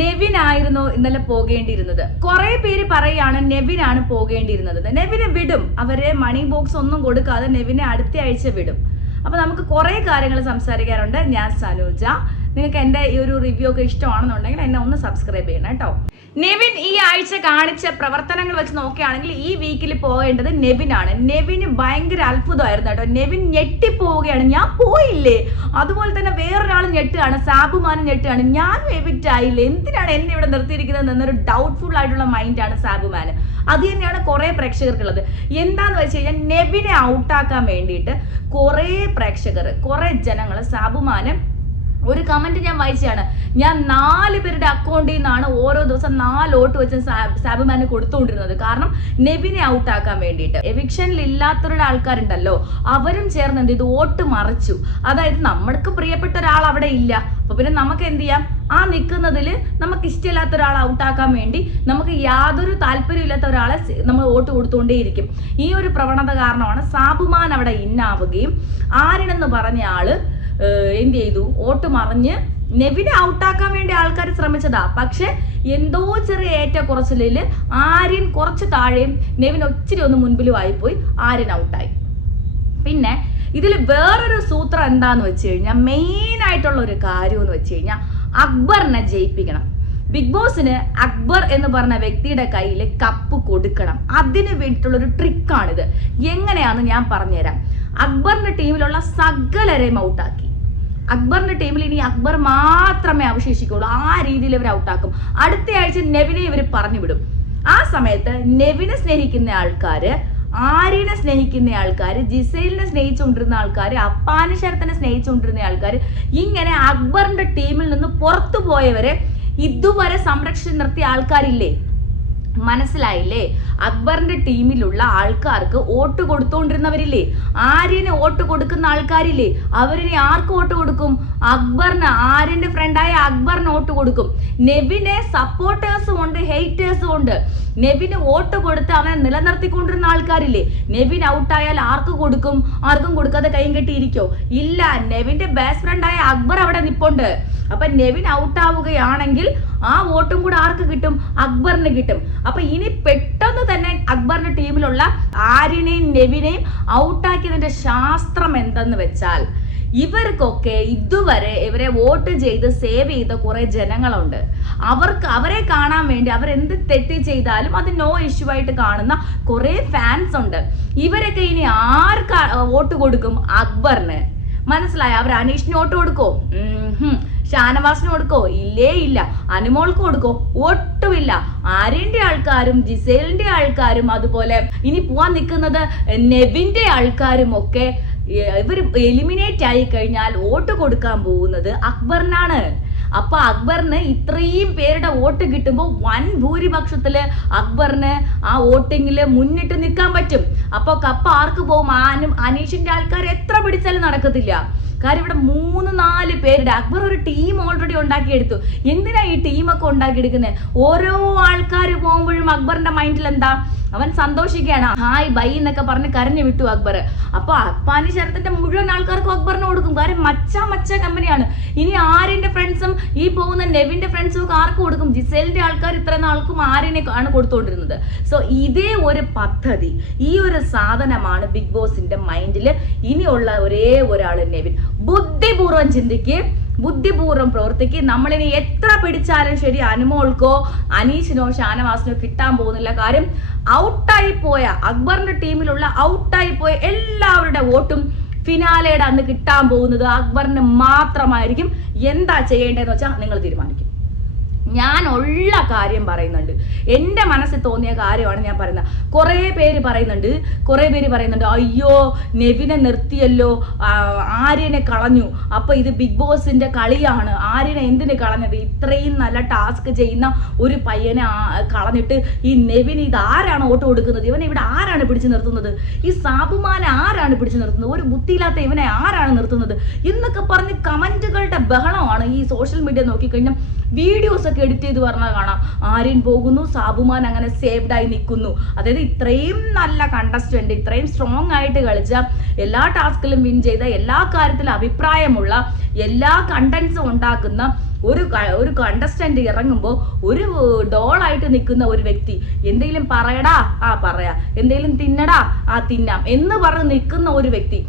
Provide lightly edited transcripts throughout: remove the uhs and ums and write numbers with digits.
നെവിൻ ആയിരുന്നു ഇന്നലെ പോകേണ്ടിയിരുന്നത്. കുറെ പേര് പറയാണ് നെവിനാണ് പോകേണ്ടിയിരുന്നത്. നെവിനെ വിടും, അവരെ മണി ബോക്സ് ഒന്നും കൊടുക്കാതെ നെവിനെ അടുത്ത ആഴ്ച വിടും. അപ്പൊ നമുക്ക് കുറെ കാര്യങ്ങൾ സംസാരിക്കാറുണ്ട്. ഞാൻ സനൂജ. നിങ്ങൾക്ക് എൻ്റെ ഈ ഒരു റിവ്യൂ ഒക്കെ ഇഷ്ടമാണെന്നുണ്ടെങ്കിൽ എന്നെ ഒന്ന് സബ്സ്ക്രൈബ് ചെയ്യണം കേട്ടോ. നെവിൻ ഈ ആഴ്ച കാണിച്ച പ്രവർത്തനങ്ങൾ വെച്ച് നോക്കുകയാണെങ്കിൽ ഈ വീക്കിൽ പോകേണ്ടത് നെവിനാണ്. നെവിന് ഭയങ്കര അത്ഭുതമായിരുന്നു കേട്ടോ. നെവിൻ ഞെട്ടിപ്പോവുകയാണ്, ഞാൻ പോയില്ലേ. അതുപോലെ തന്നെ വേറൊരാൾ ഞെട്ടുകയാണ്, സാബുമാനും ഞെട്ടുകയാണ്, ഞാനും എവിക്റ്റ് ആയില്ലേ, എന്തിനാണ് എന്നെ ഇവിടെ നിർത്തിയിരിക്കുന്നത് എന്നൊരു ഡൗട്ട്ഫുൾ ആയിട്ടുള്ള മൈൻഡാണ് സാബുമാന്. അത് തന്നെയാണ് കുറെ പ്രേക്ഷകർക്കുള്ളത്. എന്താന്ന് വെച്ച് കഴിഞ്ഞാൽ നെവിനെ ഔട്ടാക്കാൻ വേണ്ടിയിട്ട് കുറെ പ്രേക്ഷകർ, കുറെ ജനങ്ങൾ സാബുമാന് ഒരു കമന്റ് ഞാൻ വായിച്ചാണ്. ഞാൻ 4 പേരുടെ അക്കൗണ്ടിൽ നിന്നാണ് ഓരോ ദിവസം 4 വോട്ട് വെച്ച് സാബുമാന് കൊടുത്തുകൊണ്ടിരുന്നത്. കാരണം നെവിനെ ഔട്ടാക്കാൻ വേണ്ടിയിട്ട്. എവിക്ഷനിൽ ഇല്ലാത്തവരുടെ ആൾക്കാരുണ്ടല്ലോ, അവരും ചേർന്ന് എന്ത് ചെയ്തു, വോട്ട് മറിച്ചു. അതായത് നമ്മൾക്ക് പ്രിയപ്പെട്ട ഒരാൾ അവിടെ ഇല്ല, അപ്പൊ പിന്നെ നമുക്ക് എന്ത് ചെയ്യാം, ആ നിൽക്കുന്നതിൽ നമുക്ക് ഇഷ്ടമില്ലാത്ത ഒരാളെ ഔട്ടാക്കാൻ വേണ്ടി നമുക്ക് യാതൊരു താല്പര്യമില്ലാത്ത ഒരാളെ നമ്മൾ വോട്ട് കൊടുത്തുകൊണ്ടേയിരിക്കും. ഈ ഒരു പ്രവണത കാരണമാണ് സാബുമാൻ അവിടെ ഇന്നാവുകയും ആര്യനെന്ന് പറഞ്ഞ ആള് എന്ത് ചെയ്തു, വോട്ട് മറിഞ്ഞ് നെവിനെ ഔട്ടാക്കാൻ വേണ്ടി ആൾക്കാർ ശ്രമിച്ചതാ. പക്ഷെ എന്തോ ചെറിയ ഏറ്റക്കുറച്ചിലിൽ ആര്യൻ കുറച്ച് താഴെയും നെവിൻ ഒത്തിരി ഒന്ന് മുൻപിലും ആയിപ്പോയി, ആര്യൻ ഔട്ടായി. പിന്നെ ഇതിൽ വേറൊരു സൂത്രം എന്താന്ന് വെച്ച് കഴിഞ്ഞാൽ, മെയിൻ ആയിട്ടുള്ള ഒരു കാര്യം എന്ന് വെച്ച് കഴിഞ്ഞാൽ അക്ബറിനെ ജയിപ്പിക്കണം. ബിഗ് ബോസിന് അക്ബർ എന്ന് പറഞ്ഞ വ്യക്തിയുടെ കയ്യിൽ കപ്പ് കൊടുക്കണം. അതിന് വേണ്ടിയിട്ടുള്ളൊരു ട്രിക്കാണിത്. എങ്ങനെയാന്ന് ഞാൻ പറഞ്ഞുതരാം. അക്ബറിന്റെ ടീമിലുള്ള സകലരെയും ഔട്ടാക്കി. അക്ബറിന്റെ ടീമിൽ ഇനി അക്ബർ മാത്രമേ അവശേഷിക്കുള്ളൂ. ആ രീതിയിൽ ഇവർ ഔട്ടാക്കും. അടുത്ത ആഴ്ച നെവിനെ ഇവർ പറഞ്ഞു വിടും. ആ സമയത്ത് നെവിനെ സ്നേഹിക്കുന്ന ആൾക്കാര്, ആര്യനെ സ്നേഹിക്കുന്ന ആൾക്കാർ, ജിസൈലിനെ സ്നേഹിച്ചുകൊണ്ടിരുന്ന ആൾക്കാർ, അപ്പാനി ശരത്തിനെ സ്നേഹിച്ചുകൊണ്ടിരുന്ന ആൾക്കാർ, ഇങ്ങനെ അക്ബറിന്റെ ടീമിൽ നിന്ന് പുറത്തു പോയവരെ ഇതുവരെ സംരക്ഷിച്ച് നിർത്തിയ ആൾക്കാരില്ലേ, മനസ്സിലായില്ലേ? അക്ബറിന്റെ ടീമിലുള്ള ആൾക്കാർക്ക് വോട്ട് കൊടുത്തോണ്ടിരുന്നവരില്ലേ, ആര്യന് വോട്ട് കൊടുക്കുന്ന ആൾക്കാരില്ലേ, അവരിനി ആർക്ക് വോട്ട് കൊടുക്കും? അക്ബറിന്, ആര്യന്റെ ഫ്രണ്ടായ അക്ബറിന് വോട്ട് കൊടുക്കും. നെവിനെ സപ്പോർട്ടേഴ്സും ഉണ്ട്, ഹെയ്റ്റേഴ്സും ഉണ്ട്. നെവിന് വോട്ട് കൊടുത്ത് അവനെ നിലനിർത്തിക്കൊണ്ടിരുന്ന ആൾക്കാരില്ലേ, നെവിൻ ഔട്ടായാൽ ആർക്ക് കൊടുക്കും? ആർക്കും കൊടുക്കാതെ കൈയും കെട്ടിയിരിക്കോ? ഇല്ല. നെവിന്റെ ബെസ്റ്റ് ഫ്രണ്ടായ അക്ബർ അവിടെ നിപ്പുണ്ട്. അപ്പൊ നെവിൻ ഔട്ടാവുകയാണെങ്കിൽ ആ വോട്ടും കൂടെ ആർക്ക് കിട്ടും? അക്ബറിന് കിട്ടും. അപ്പൊ ഇനി പെട്ടെന്ന് തന്നെ അക്ബറിന്റെ ടീമിലുള്ള ആര്യനെയും നെവിനെയും ഔട്ടാക്കിയതിന്റെ ശാസ്ത്രം എന്തെന്ന് വെച്ചാൽ, ഇവർക്കൊക്കെ ഇതുവരെ ഇവരെ വോട്ട് ചെയ്ത് സേവ് ചെയ്ത കുറെ ജനങ്ങളുണ്ട്. അവരെ കാണാൻ വേണ്ടി അവരെന്ത് തെറ്റ് ചെയ്താലും അത് നോ ഇഷ്യൂ ആയിട്ട് കാണുന്ന കുറെ ഫാൻസ് ഉണ്ട്. ഇവരൊക്കെ ഇനി ആർക്ക് വോട്ട് കൊടുക്കും? അക്ബറിന്. മനസ്സിലായോ? അവർ അനീഷിന് വോട്ട് കൊടുക്കോ? ഷാനവാസിന് കൊടുക്കോ? ഇല്ലേ ഇല്ല. അനുമോൾക്ക് കൊടുക്കോ? ഒട്ടുമില്ല. ആര്യന്റെ ആൾക്കാരും ജിസേലിന്റെ ആൾക്കാരും അതുപോലെ ഇനി പോവാൻ നിൽക്കുന്നത് നെവിന്റെ ആൾക്കാരും ഒക്കെ ഇവർ എലിമിനേറ്റ് ആയി കഴിഞ്ഞാൽ വോട്ട് കൊടുക്കാൻ പോകുന്നത് അക്ബറിനാണ്. അപ്പൊ അക്ബറിന് ഇത്രയും പേരുടെ വോട്ട് കിട്ടുമ്പോൾ വൻ ഭൂരിപക്ഷത്തില് അക്ബറിന് ആ വോട്ടിങ്ങില് മുന്നിട്ട് നിൽക്കാൻ പറ്റും. അപ്പൊ കപ്പ് ആർക്ക് പോകും? അനീഷിന്റെ ആൾക്കാർ എത്ര പിടിച്ചാലും നടക്കത്തില്ല. കാര്യം ഇവിടെ 3-4 പേരുടെ അക്ബർ ഒരു ടീം ഓൾറെഡി ഉണ്ടാക്കിയെടുത്തു. എന്തിനാ ഈ ടീമൊക്കെ ഉണ്ടാക്കിയെടുക്കുന്നത്? ഓരോ ആൾക്കാർ പോകുമ്പോഴും അക്ബറിന്റെ മൈൻഡിൽ എന്താ? അവൻ സന്തോഷിക്കുകയാണ്, ഹായ് ബൈ എന്നൊക്കെ പറഞ്ഞ് കരഞ്ഞു വിട്ടു അക്ബർ. അപ്പൊ അപ്പാനി ശരത്തിന്റെ മുഴുവൻ ആൾക്കാർക്കും അക്ബറിന് കൊടുക്കും. കാര്യം മച്ച കമ്പനിയാണ്. ഇനി ആര്യന്റെ ഫ്രണ്ട്സും ഈ പോകുന്ന നെവിന്റെ ഫ്രണ്ട്സും ഒക്കെ ആർക്ക് കൊടുക്കും? ജിസേലിന്റെ ആൾക്കാർ ഇത്ര നാൾക്കും ആര്യനെ ആണ് കൊടുത്തുകൊണ്ടിരുന്നത്. സോ ഇതേ ഒരു പദ്ധതി, ഈ ഒരു സാധനമാണ് ബിഗ് ബോസിന്റെ മൈൻഡിൽ. ഇനിയുള്ള ഒരേ ഒരാൾ നെവിൻ. ബുദ്ധിപൂർവ്വം ചിന്തിക്ക്, ബുദ്ധിപൂർവ്വം പ്രവർത്തിക്ക്. നമ്മളിനി എത്ര പിടിച്ചാലും ശരി അനുമോൾക്കോ അനീഷിനോ ഷാനവാസിനോ കിട്ടാൻ പോകുന്നില്ല. കാര്യം ഔട്ടായി പോയ അക്ബറിന്റെ ടീമിലുള്ള ഔട്ടായി പോയ എല്ലാവരുടെ വോട്ടും ഫിനാലയുടെ അന്ന് കിട്ടാൻ പോകുന്നത് അക്ബറിന് മാത്രമായിരിക്കും. എന്താ ചെയ്യേണ്ടതെന്ന് വെച്ചാൽ നിങ്ങൾ തീരുമാനിക്കും. ഞാൻ ഉള്ള കാര്യം പറയുന്നുണ്ട്, എൻ്റെ മനസ്സിൽ തോന്നിയ കാര്യമാണ് ഞാൻ പറയുന്നത്. കുറേ പേര് പറയുന്നുണ്ട് അയ്യോ നെവിനെ നിർത്തിയല്ലോ, ആര്യനെ കളഞ്ഞു, അപ്പൊ ഇത് ബിഗ് ബോസിന്റെ കളിയാണ്, ആര്യനെ എന്തിന് കളഞ്ഞത്? ഇത്രയും നല്ല ടാസ്ക് ചെയ്യുന്ന ഒരു പയ്യനെ കളഞ്ഞിട്ട് ഈ നെവിന് ഇത് ആരാണ് വോട്ട് കൊടുക്കുന്നത്? ഇവനെ ഇവിടെ ആരാണ് പിടിച്ചു നിർത്തുന്നത്? ഈ സാബുമാനെ ആരാണ് പിടിച്ചു നിർത്തുന്നത്? ഒരു ബുദ്ധിയില്ലാത്ത ഇവനെ ആരാണ് നിർത്തുന്നത്? എന്നൊക്കെ പറഞ്ഞ് കമന്റുകളുടെ ബഹളമാണ് ഈ സോഷ്യൽ മീഡിയ നോക്കിക്കഴിഞ്ഞാൽ. വീഡിയോസ് ഒക്കെ എഡിറ്റ് ചെയ്ത് പറഞ്ഞാൽ കാണാം ആര്യൻ പോകുന്നു, സാബുമാൻ അങ്ങനെ സേവ്ഡായി നിൽക്കുന്നു. അതായത് ഇത്രയും നല്ല കണ്ടസ്റ്റന്റ്, ഇത്രയും സ്ട്രോങ് ആയിട്ട് കളിച്ച, എല്ലാ ടാസ്കിലും വിൻ ചെയ്ത, എല്ലാ കാര്യത്തിലും അഭിപ്രായമുള്ള, എല്ലാ കണ്ടന്റ്സും ഉണ്ടാക്കുന്ന ഒരു കണ്ടസ്റ്റന്റ് ഇറങ്ങുമ്പോൾ ഒരു ഡോളായിട്ട് നിൽക്കുന്ന ഒരു വ്യക്തി എന്തെങ്കിലും പറയടാ പറയാ, എന്തെങ്കിലും തിന്നടാ തിന്നാം എന്ന് പറഞ്ഞ് നിൽക്കുന്ന ഒരു വ്യക്തി,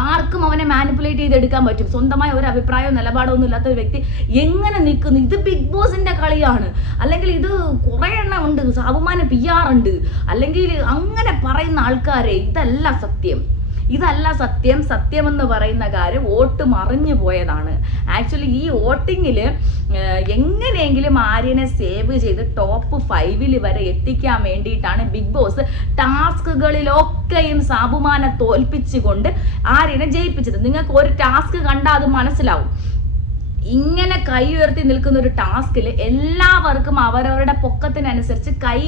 ആർക്കും അവനെ മാനിപ്പുലേറ്റ് ചെയ്തെടുക്കാൻ പറ്റും. സ്വന്തമായ ഒരു അഭിപ്രായവും നിലപാടോ ഒന്നും ഇല്ലാത്ത ഒരു വ്യക്തി എങ്ങനെ നിൽക്കുന്നു? ഇത് ബിഗ് ബോസിന്റെ കളിയാണ്, അല്ലെങ്കിൽ ഇത് കുറെ എണ്ണം ഉണ്ട്, സാബുമാന് PR ഉണ്ട്, അല്ലെങ്കിൽ അങ്ങനെ പറയുന്ന ആൾക്കാരെ ഇതല്ല സത്യം. സത്യമെന്ന് പറയുന്ന കാര്യം വോട്ട് മറിഞ്ഞു പോയതാണ്. ആക്ച്വലി ഈ വോട്ടിങ്ങിൽ എങ്ങനെയെങ്കിലും ആര്യനെ സേവ് ചെയ്ത് ടോപ്പ് 5 വരെ എത്തിക്കാൻ വേണ്ടിയിട്ടാണ് ബിഗ് ബോസ് ടാസ്കുകളിലൊക്കെയും സാബുമാനെ തോൽപ്പിച്ചുകൊണ്ട് ആര്യനെ ജയിപ്പിച്ചത്. നിങ്ങൾക്ക് ഒരു ടാസ്ക് കണ്ടാൽ അത് മനസ്സിലാവും. ഇങ്ങനെ കൈ ഉയർത്തി നിൽക്കുന്ന ഒരു ടാസ്കിൽ എല്ലാവർക്കും അവരവരുടെ പൊക്കത്തിനനുസരിച്ച് കൈ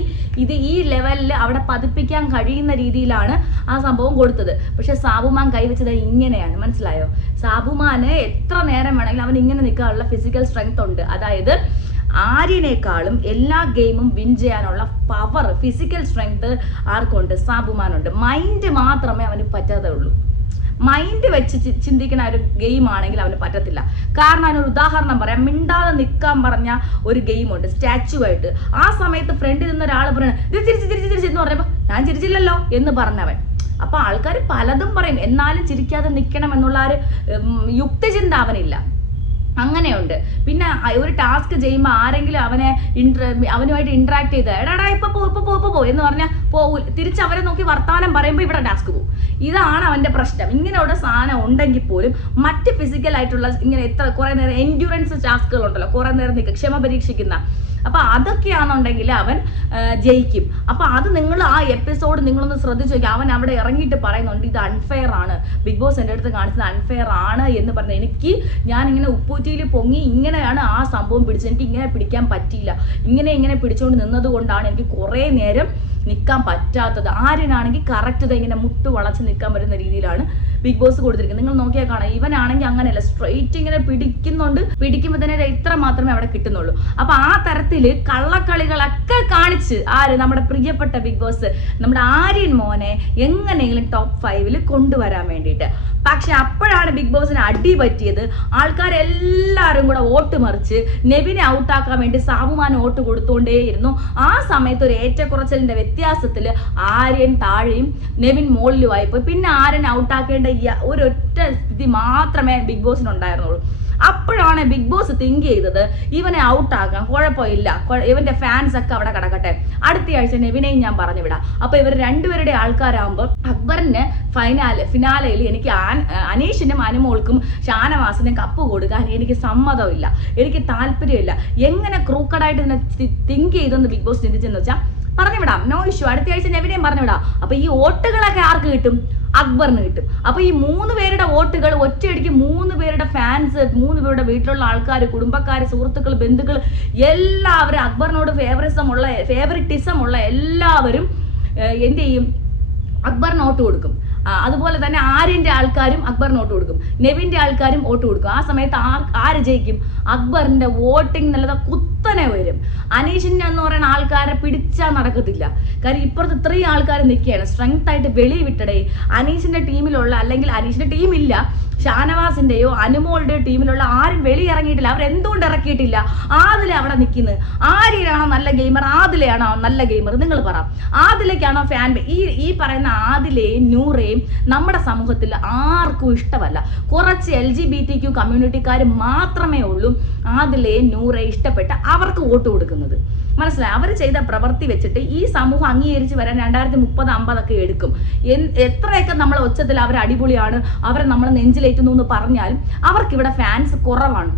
ഈ ലെവലിൽ അവിടെ പതിപ്പിക്കാൻ കഴിയുന്ന രീതിയിലാണ് ആ സംഭവം കൊടുത്തത്. പക്ഷെ സാബുമാൻ കൈവച്ചത് ഇങ്ങനെയാണ്, മനസ്സിലായോ? സാബുമാന് എത്ര നേരം വേണമെങ്കിലും അവൻ ഇങ്ങനെ നിൽക്കാനുള്ള ഫിസിക്കൽ സ്ട്രെങ്ത് ഉണ്ട്. അതായത് ആര്യനേക്കാളും എല്ലാ ഗെയിമും വിൻ ചെയ്യാനുള്ള പവർ, ഫിസിക്കൽ സ്ട്രെങ്ത് ആർക്കുണ്ട്? സാബുമാനുണ്ട്. മൈൻഡ് മാത്രമേ അവന് പറ്റാതെ ഉള്ളൂ. മൈൻഡ് വെച്ച് ചിന്തിക്കുന്ന ഒരു ഗെയിം ആണെങ്കിൽ അവന് പറ്റത്തില്ല. കാരണം അതിനൊരു ഉദാഹരണം പറയാം. മിണ്ടാതെ നിൽക്കാൻ പറഞ്ഞ ഒരു ഗെയിമുണ്ട്, സ്റ്റാച്ചു ആയിട്ട്. ആ സമയത്ത് ഫ്രണ്ടിൽ നിന്ന് ഒരാൾ പറയണം ഇത് ചിരിച്ചെന്ന് പറഞ്ഞപ്പോൾ ഞാൻ ചിരിച്ചില്ലല്ലോ എന്ന് പറഞ്ഞവൻ. അപ്പൊ ആൾക്കാർ പലതും പറയും, എന്നാലും ചിരിക്കാതെ നിൽക്കണം എന്നുള്ള ഒരു യുക്തിചിന്ത അവനില്ല. അങ്ങനെയുണ്ട്. പിന്നെ ഒരു ടാസ്ക് ചെയ്യുമ്പോൾ ആരെങ്കിലും അവനുമായിട്ട് ഇന്ററാക്ട് ചെയ്ത് എടാ ഇപ്പൊ പോ എന്ന് പറഞ്ഞാൽ പോകൂല. തിരിച്ച് അവരെ നോക്കി വർത്താനം പറയുമ്പോൾ ഇവിടെ ടാസ്ക് പോകും. ഇതാണ് അവന്റെ പ്രശ്നം. ഇങ്ങനെയുള്ള സാധനം ഉണ്ടെങ്കിൽ പോലും മറ്റ് ഫിസിക്കൽ ആയിട്ടുള്ള ഇങ്ങനെ കുറെ നേരം എൻഡ്യൂറൻസ് ടാസ്കുകൾ ഉണ്ടല്ലോ, കുറെ നേരം നിൽക്കുക, ക്ഷമ പരീക്ഷിക്കുന്ന, അപ്പൊ അതൊക്കെയാണെന്നുണ്ടെങ്കിൽ അവൻ ജയിക്കും. അപ്പൊ അത് നിങ്ങൾ ആ എപ്പിസോഡ് നിങ്ങളൊന്ന് ശ്രദ്ധിച്ചു നോക്കി. അവൻ അവിടെ ഇറങ്ങിയിട്ട് പറയുന്നുണ്ട് ഇത് അൺഫെയർ ആണ്, ബിഗ് ബോസ് എൻ്റെ അടുത്ത് കാണിച്ചത് അൺഫെയർ ആണ് എന്ന് പറഞ്ഞ് ഞാനിങ്ങനെ ഉപ്പൂറ്റിയിൽ പൊങ്ങി ഇങ്ങനെയാണ് ആ സംഭവം പിടിച്ചത്, എനിക്ക് ഇങ്ങനെ പിടിക്കാൻ പറ്റിയില്ല, ഇങ്ങനെ പിടിച്ചുകൊണ്ട് നിന്നത് കൊണ്ടാണ് എനിക്ക് കുറേ നേരം നിൽക്കാൻ പറ്റാത്തത്. ആര്യനാണെങ്കിൽ കറക്റ്റ് ഇങ്ങനെ മുട്ട് വളച്ച് നിൽക്കാൻ പറ്റുന്ന രീതിയിലാണ് ബിഗ് ബോസ് കൊടുത്തിരിക്കുന്നത്. നിങ്ങൾ നോക്കിയാൽ കാണാം, ഇവനാണെങ്കിൽ അങ്ങനെയല്ല, സ്ട്രെയിറ്റ് ഇങ്ങനെ പിടിക്കുമ്പോൾ തന്നെ ഇത്ര മാത്രമേ അവിടെ കിട്ടുന്നുള്ളൂ. അപ്പൊ ആ തരത്തില് കള്ളക്കളികളൊക്കെ കാണിച്ച് നമ്മുടെ പ്രിയപ്പെട്ട ബിഗ് ബോസ് നമ്മുടെ ആര്യൻ മോനെ എങ്ങനെയെങ്കിലും ടോപ്പ് 5 കൊണ്ടുവരാൻ വേണ്ടിയിട്ട്. പക്ഷെ അപ്പോഴാണ് ബിഗ് ബോസിന് അടി പറ്റിയത്. ആൾക്കാരെല്ലാവരും കൂടെ വോട്ട് മറിച്ച് നെവിനെ ഔട്ടാക്കാൻ വേണ്ടി സാബുമാൻ വോട്ട് കൊടുത്തുകൊണ്ടേയിരുന്നു. ആ സമയത്ത് ഒരു ഏറ്റക്കുറച്ചിലിന്റെ വ്യത്യാസത്തിൽ ആര്യൻ താഴെയും നെവിൻ മുകളിലുമായിപ്പോയി. പിന്നെ ആര്യൻ ഔട്ടാക്കേണ്ട ഒരൊറ്റ സ്ഥിതി മാത്രമേ ബിഗ് ബോസിന് ഉണ്ടായിരുന്നുള്ളൂ. അപ്പോഴാണ് ബിഗ് ബോസ് തിങ്ക് ചെയ്തത് ഇവനെ ഔട്ടാക്കാം, കുഴപ്പമില്ല, ഇവന്റെ ഫാൻസ് ഒക്കെ അവിടെ കിടക്കട്ടെ, അടുത്തയാഴ്ച നെവിനെയും ഞാൻ പറഞ്ഞു വിടാം. അപ്പൊ ഇവർ രണ്ടുപേരുടെ ആൾക്കാരാകുമ്പോൾ അക്ബറിന് ഫിനാലയിൽ എനിക്ക് അനീഷിനും അനുമോൾക്കും ഷാനവാസിനും കപ്പ് കൊടുക്കാൻ എനിക്ക് സമ്മതമില്ല, എനിക്ക് താല്പര്യമില്ല. എങ്ങനെ ക്രൂക്കഡായിട്ട് ഇതിനെ തിങ്ക് ചെയ്തെന്ന് ബിഗ് ബോസ് ചിന്തിച്ചെന്ന് വെച്ചാൽ പറഞ്ഞു വിടാം, നോ ഇഷ്യൂ, അടുത്ത ആഴ്ച നെവിനെയും പറഞ്ഞു വിടാം. അപ്പൊ ഈ വോട്ടുകളൊക്കെ ആർക്ക് കിട്ടും? അക്ബറിന് കിട്ടും. അപ്പൊ ഈ 3 പേരുടെ വോട്ടുകൾ ഒറ്റയടിക്ക് 3 പേരുടെ ഫാൻസ്, 3 പേരുടെ വീട്ടിലുള്ള ആൾക്കാർ, കുടുംബക്കാർ, സുഹൃത്തുക്കൾ, ബന്ധുക്കൾ എല്ലാവരും അക്ബറിനോട് ഫേവറിറ്റിസം ഉള്ള എല്ലാവരും എന്ത് ചെയ്യും? അക്ബറിന് വോട്ട് കൊടുക്കും. അതുപോലെ തന്നെ ആര്യന്റെ ആൾക്കാരും അക്ബറിന് വോട്ട് കൊടുക്കും, നെവിന്റെ ആൾക്കാരും വോട്ട് കൊടുക്കും. ആ സമയത്ത് ആര് ജയിക്കും? അക്ബറിന്റെ വോട്ടിംഗ് നല്ലത് കുത്തനെ വരും. അനീഷിന്റെ എന്ന് പറയുന്ന ആൾക്കാരെ പിടിച്ചാൽ നടക്കത്തില്ല. കാര്യം ഇപ്പുറത്ത് ഇത്രയും ആൾക്കാർ നിൽക്കുകയാണ്, സ്ട്രെങ്ത് ആയിട്ട് വെളി വിട്ടടേ. അനീഷിന്റെ ടീമിലുള്ള, അല്ലെങ്കിൽ അനീഷിന്റെ ടീമില്ല, ഷാനവാസിന്റെയോ അനുമോളുടെയോ ടീമിലുള്ള ആരും വെളിയിറങ്ങിയിട്ടില്ല. അവരെന്തുകൊണ്ട് ഇറക്കിയിട്ടില്ല? ആദില അവിടെ നിൽക്കുന്നത്. ആര്യനാണോ നല്ല ഗെയിമർ? ആദിലയാണോ നല്ല ഗെയിമർ? നിങ്ങൾ പറ. ആദിലയ്ക്കാണോ ഫാൻ? ഈ പറയുന്ന ആദിലയും നൂറയും നമ്മുടെ സമൂഹത്തിൽ ആർക്കും ഇഷ്ടമല്ല. കുറച്ച് LGBTQ കമ്മ്യൂണിറ്റിക്കാർ മാത്രമേ ഉള്ളൂ ആദിലയും നൂറയും ഇഷ്ടപ്പെട്ട് അവർക്ക് വോട്ട് കൊടുക്കുന്നത്. മനസ്സിലായി? അവർ ചെയ്ത പ്രവൃത്തി വെച്ചിട്ട് ഈ സമൂഹം അംഗീകരിച്ച് വരാൻ 2030-50 എടുക്കും. എത്രയൊക്കെ നമ്മൾ ഒച്ചത്തിൽ അവർ അടിപൊളിയാണ്, അവരെ നമ്മൾ നെഞ്ചിലേറ്റുന്നു എന്ന് പറഞ്ഞാലും അവർക്കിവിടെ ഫാൻസ് കുറവാണ്.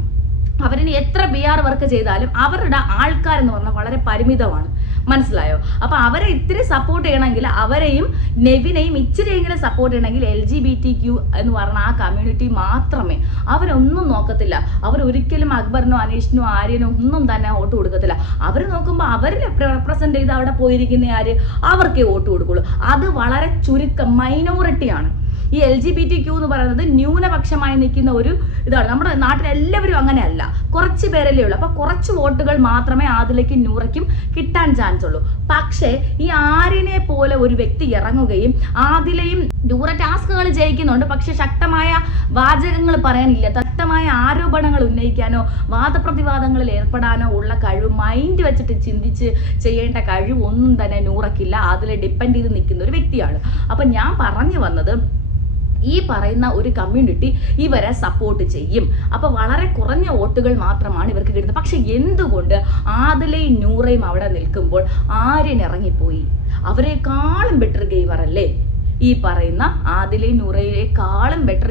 അവരിന് എത്ര BR വർക്ക് ചെയ്താലും അവരുടെ ആൾക്കാരെന്ന് പറഞ്ഞാൽ വളരെ പരിമിതമാണ്. മനസ്സിലായോ? അപ്പൊ അവരെ ഇത്തിരി സപ്പോർട്ട് ചെയ്യണമെങ്കിൽ, അവരെയും നെവിനെയും ഇച്ചിരിയെങ്കിലും സപ്പോർട്ട് ചെയ്യണമെങ്കിൽ LGBTQ എന്ന് പറഞ്ഞ ആ കമ്മ്യൂണിറ്റി മാത്രമേ. അവരൊന്നും നോക്കത്തില്ല. അവരൊരിക്കലും അക്ബറിനോ അനീഷിനോ ആര്യനോ ഒന്നും തന്നെ വോട്ട് കൊടുക്കത്തില്ല. അവർ നോക്കുമ്പോൾ അവരിൽ റെപ്രസെന്റ് ചെയ്ത് അവിടെ പോയിരിക്കുന്ന ആര്, അവർക്കേ വോട്ട് കൊടുക്കുള്ളൂ. അത് വളരെ ചുരുക്കം, മൈനോറിറ്റിയാണ്. ഈ LGBTQ എന്ന് പറയുന്നത് ന്യൂനപക്ഷമായി നിൽക്കുന്ന ഒരു ഇതാണ്. നമ്മുടെ നാട്ടിൽ എല്ലാവരും അങ്ങനെയല്ല, കുറച്ച് പേരല്ലേ ഉള്ളൂ. അപ്പൊ കുറച്ച് വോട്ടുകൾ മാത്രമേ ആദിലയ്ക്കും നൂറയ്ക്കും കിട്ടാൻ ചാൻസ് ഉള്ളൂ. പക്ഷേ ഈ ആര്യനെ പോലെ ഒരു വ്യക്തി ഇറങ്ങുകയും ആദിലയും നൂറ ടാസ്കുകൾ ജയിക്കുന്നുണ്ട്, പക്ഷെ ശക്തമായ വാചകങ്ങൾ പറയാനില്ല, ശക്തമായ ആരോപണങ്ങൾ ഉന്നയിക്കാനോ വാദപ്രതിവാദങ്ങളിൽ ഏർപ്പെടാനോ ഉള്ള കഴിവ്, മൈൻഡ് വെച്ചിട്ട് ചിന്തിച്ച് ചെയ്യേണ്ട കഴിവ് ഒന്നും തന്നെ നൂറയ്ക്കില്ല. അതിൽ ഡിപ്പെൻഡ് ചെയ്ത് നിൽക്കുന്ന ഒരു വ്യക്തിയാണ്. അപ്പൊ ഞാൻ പറഞ്ഞു വന്നത്, ഈ പറയുന്ന ഒരു കമ്മ്യൂണിറ്റി ഇവരെ സപ്പോർട്ട് ചെയ്യും. അപ്പൊ വളരെ കുറഞ്ഞ വോട്ടുകൾ മാത്രമാണ് ഇവർക്ക് കിട്ടുന്നത്. പക്ഷെ എന്തുകൊണ്ട് ആദിലയും നൂറയും അവിടെ നിൽക്കുമ്പോൾ ആര്യൻ ഇറങ്ങിപ്പോയി? അവരെക്കാളും ബെറ്റർ ഗെയിമർ അല്ലേ ഈ പറയുന്ന ആദിലയും നൂറയേക്കാളും ബെറ്റർ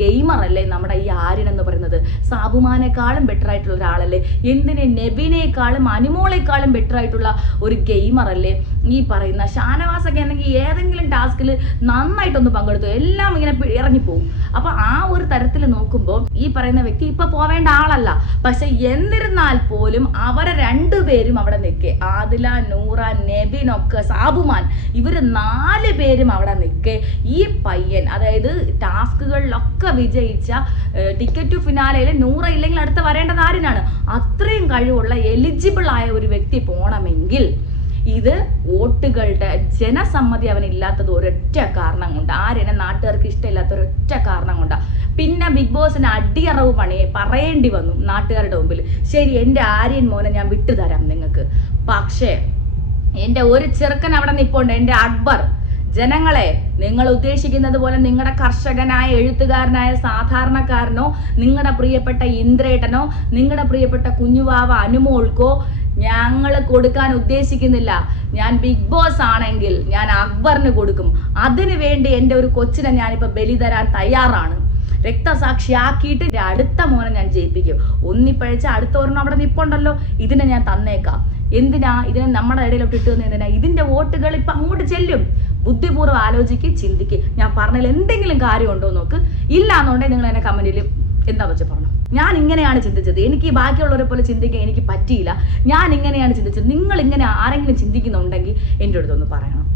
ഗെയിമർ അല്ലേ നമ്മുടെ ഈ ആര്യൻ എന്ന് പറയുന്നത്? സാബുമാനേക്കാളും ബെറ്റർ ആയിട്ടുള്ള ഒരാളല്ലേ? എന്തിനെ നെവിനേക്കാളും അനുമോളേക്കാളും ബെറ്റർ ആയിട്ടുള്ള ഒരു ഗെയിമർ അല്ലേ ഈ പറയുന്ന ഷാനവാസൊക്കെ? ആണെങ്കിൽ ഏതെങ്കിലും ടാസ്കിൽ നന്നായിട്ടൊന്ന് പങ്കെടുത്തു, എല്ലാം ഇങ്ങനെ ഇറങ്ങിപ്പോവും. അപ്പൊ ആ ഒരു തരത്തിൽ നോക്കുമ്പോൾ ഈ പറയുന്ന വ്യക്തി ഇപ്പൊ പോവേണ്ട ആളല്ല. പക്ഷെ എന്നിരുന്നാൽ പോലും അവരെ രണ്ടുപേരും അവിടെ നിൽക്കേ, ആദില, നൂറ, നെവിനൊക്കെ, സാബുമാൻ, ഇവര് 4 പേരും അവിടെ നിൽക്കേ ഈ പയ്യൻ, അതായത് ടാസ്കുകളിലൊക്കെ വിജയിച്ച ടിക്കറ്റ് ടു ഫിനാലയിൽ നൂറ ഇല്ലെങ്കിൽ അടുത്ത വരേണ്ടത് ആര്യനാണ്. അത്രയും കഴിവുള്ള എലിജിബിൾ ആയ ഒരു വ്യക്തി പോണമെങ്കിൽ ഇത് വോട്ടുകളുടെ ജനസമ്മതി അവനില്ലാത്തത് ഒരൊറ്റ കാരണം കൊണ്ട്, ആര്യനെ നാട്ടുകാർക്ക് ഇഷ്ടമില്ലാത്ത ഒരൊറ്റ കാരണം കൊണ്ടാണ്. പിന്നെ ബിഗ് ബോസിന് അടിയറവ് പണിയെ പറയേണ്ടി വന്നു നാട്ടുകാരുടെ മുമ്പിൽ. ശരി, എൻ്റെ ആര്യൻ മോനെ ഞാൻ വിട്ടുതരാം നിങ്ങൾക്ക്, പക്ഷേ എൻ്റെ ഒരു ചെറുക്കൻ അവിടെ നിൽപ്പുണ്ട്, എൻ്റെ അക്ബർ. ജനങ്ങളെ, നിങ്ങൾ ഉദ്ദേശിക്കുന്നത് പോലെ നിങ്ങളുടെ കർഷകനായ, എഴുത്തുകാരനായ സാധാരണക്കാരനോ, നിങ്ങളുടെ പ്രിയപ്പെട്ട ഇന്ദ്രേട്ടനോ, നിങ്ങളുടെ പ്രിയപ്പെട്ട കുഞ്ഞുവാവ അനുമോൾക്കോ ഞങ്ങൾ കൊടുക്കാൻ ഉദ്ദേശിക്കുന്നില്ല. ഞാൻ ബിഗ് ബോസ് ആണെങ്കിൽ ഞാൻ അക്ബറിന് കൊടുക്കും. അതിനു വേണ്ടി എൻ്റെ ഒരു കൊച്ചിനെ ഞാനിപ്പോൾ ബലി തരാൻ തയ്യാറാണ്. രക്തസാക്ഷിയാക്കിയിട്ട് അടുത്ത മോനെ ഞാൻ ജയിപ്പിക്കും. ഒന്നിപ്പഴിച്ച അടുത്ത ഒരെണ്ണം അവിടെ നിപ്പുണ്ടല്ലോ, ഇതിനെ ഞാൻ തന്നേക്കാം. എന്തിനാ ഇതിനെ നമ്മുടെ ഇടയിലോട്ട് ഇട്ടുവന്ന്? എന്തിനാ? ഇതിന്റെ വോട്ടുകൾ ഇപ്പൊ അങ്ങോട്ട് ചെല്ലും. ബുദ്ധിപൂർവ്വം ആലോചിക്ക്, ചിന്തിക്ക്. ഞാൻ പറഞ്ഞതിൽ എന്തെങ്കിലും കാര്യമുണ്ടോ നോക്ക്. ഇല്ല എന്നുണ്ടെങ്കിൽ നിങ്ങൾ എന്നെ കമന്റിൽ എന്താ വെച്ച് പറഞ്ഞു. ഞാൻ ഇങ്ങനെയാണ് ചിന്തിച്ചത്, എനിക്ക് ബാക്കിയുള്ളവരെ പോലെ ചിന്തിക്കാൻ എനിക്ക് പറ്റിയില്ല, ഞാൻ ഇങ്ങനെയാണ് ചിന്തിച്ചത്. നിങ്ങൾ ഇങ്ങനെ ആരെങ്കിലും ചിന്തിക്കുന്നുണ്ടെങ്കിൽ എൻ്റെ അടുത്തൊന്ന് പറയണം.